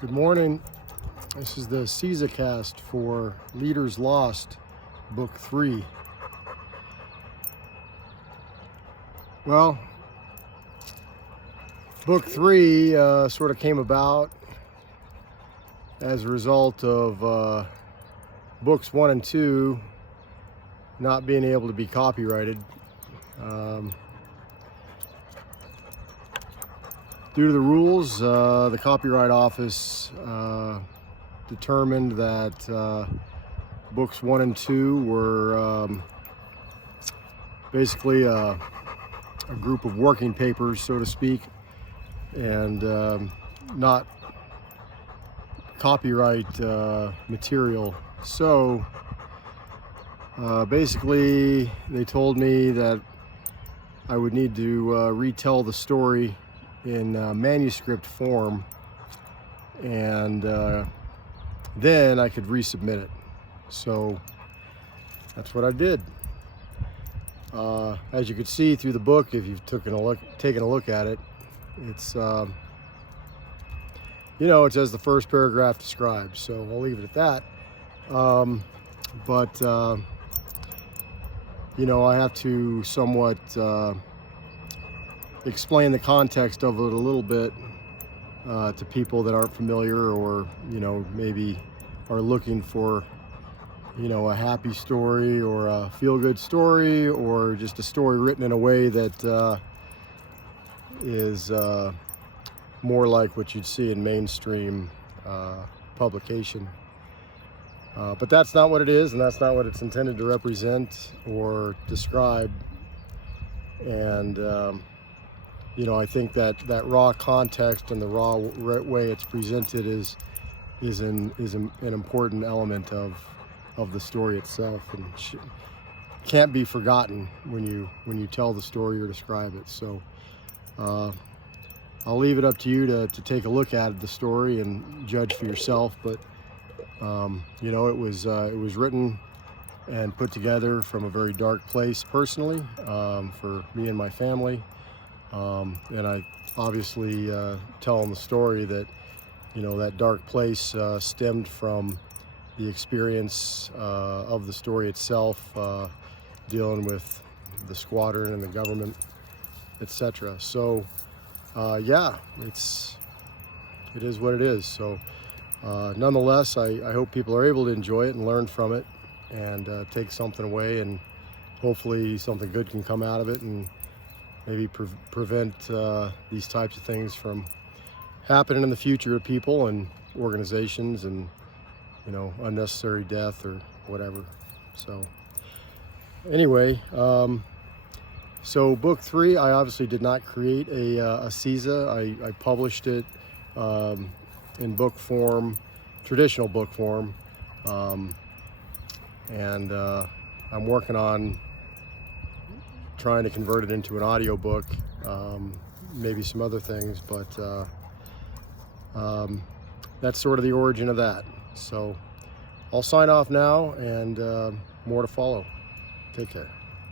Good morning. This is the CZA cast for Leaders Lost, Book 3. Well, Book 3 sort of came about as a result of Books 1 and 2 not being able to be copyrighted. Due to the rules, the Copyright Office determined that Books 1 and 2 were basically a group of working papers, so to speak, and not copyright material. So basically they told me that I would need to retell the story in manuscript form, and then I could resubmit it. So that's what I did. As you could see through the book, if you've taken a look at it, it's it's as the first paragraph describes. So I'll leave it at that. But I have to somewhat explain the context of it a little bit to people that aren't familiar, or maybe are looking for a happy story or a feel-good story, or just a story written in a way that is more like what you'd see in mainstream publication. But that's not what it is, and that's not what it's intended to represent or describe. And I think that raw context and the raw way it's presented is an important element of the story itself, and can't be forgotten when you tell the story or describe it. So I'll leave it up to you to take a look at the story and judge for yourself. But it was written and put together from a very dark place personally, for me and my family. And I obviously telling the story that that dark place stemmed from the experience of the story itself, dealing with the squadron and the government, etc. So it is what it is. So nonetheless, I hope people are able to enjoy it and learn from it, and take something away, and hopefully something good can come out of it, and maybe prevent these types of things from happening in the future to people and organizations, and unnecessary death or whatever. So anyway, so Book 3, I obviously did not create a CZA. I published it in book form, traditional book form, and I'm working on trying to convert it into an audiobook, maybe some other things, but that's sort of the origin of that. So I'll sign off now, and more to follow. Take care.